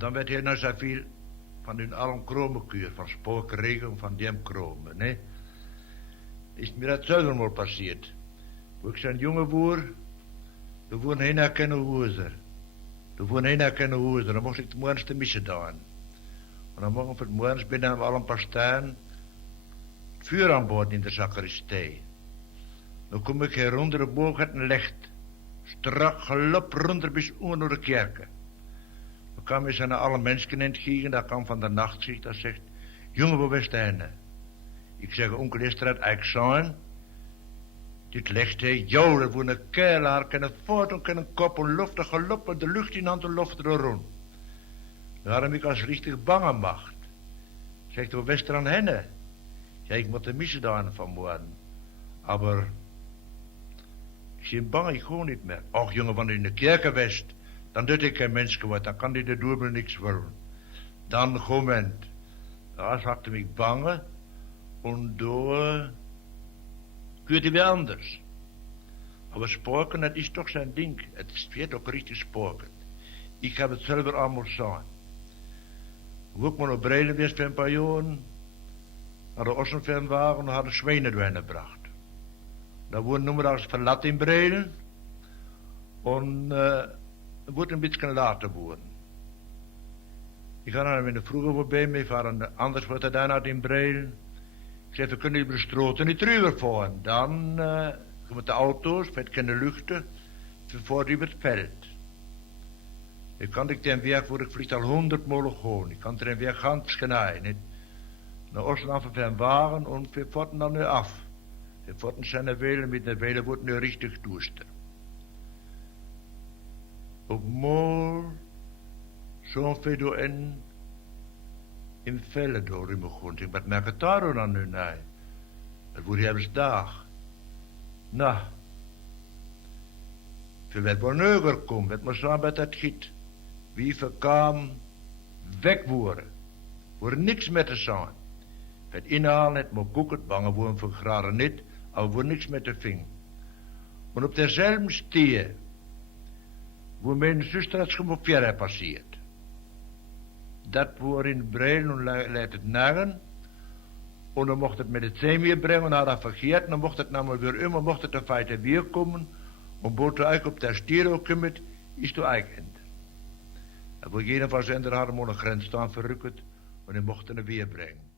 dan werd hij naar zoveel van hun allen kromenkuur, van spoorkregen, van die kromen, ne? Is mir dat zuivermal passiert. Wo ik zo'n jonge boer, de woon heen naar Kennehoezer. Dan mocht ik de morgens te missen doen. En dan mocht ik het morgens binnen we al een paar staan, het vuur aanboden in de sacristie. Dan kom ik hier onder de boog het licht, strak gelop ronder bis onder de kerken. Dan kwam ik naar alle mensen in het gieren, dat kwam van de nachtschicht, dat zegt, jongen, waar ben je? Ik zeg, onkel is er uit Eikzaan. Dit legt hij, jou, dat wordt een keilaar, kan een foto, kan een kop, een lucht, gelopen, de lucht in aan de lucht erom. Daarom ik als richtig bange macht. Zegt, waar best er aan henne? Ja, ik moet de missen daar van worden. Maar, ik ben bang, ik gewoon niet meer. Och jongen, wanneer in de kerken west, dan doet ik geen mens geworden, dan kan die de doorbel niks willen. Dan moment, daar zakte ik bange, en door kunt hij weer anders. Maar spoken, dat is toch zijn ding. Het is ook richtig spoken. Ik heb het zelf allemaal gezien. Hoe ik maar op Breiden was voor een paar jaren, naar de Ossenfilm waren, en hadden Schweinen erin gebracht. Dat wordt nummer als verlaten in Breiden, en het wordt een beetje later worden. Ik ga dan in de vroege voorbij mee varen, anders wordt het dan uit in Breiden. Ik zeg, we kunnen hier de stroten niet terug voeren. Dan met de auto's, met kunnen luchten, voor die het veld. Ik kan ik den weg, voor ik vlieg al 100 molen gewoon. Ik kan er een weg gans genaaien. Naar Oosten af en waren, en we vochten dan nu af. We vochten zijn er velen, met de velen wordt nu richtig toester. Op mol, zo'n veel in vellen door in mijn grond. Ik merk het daar dan nu naar. Het wordt hebben ze dag. Nou, voor wat voor neuger komt, wat maar samen met dat giet. Wie verkwam, weg worden. Voor niks met te zijn. Het inhalen, het moet koeken, bangen worden voor graden niet, al voor niks met de ving. Maar op dezelfde stier, waar mijn zuster het schomopje passeert. Dat wordt in Breiden en leidt het nagen. En dan mocht het met het zee weer brengen, naar dat vergeet. Dan mocht het namelijk weer maar mocht het in feite weer komen. En boter eigenlijk op de stier ook komt, is het eigenlijk. En voor geen van zijn er hadden we een grens staan verrukt. En die mochten het weer brengen.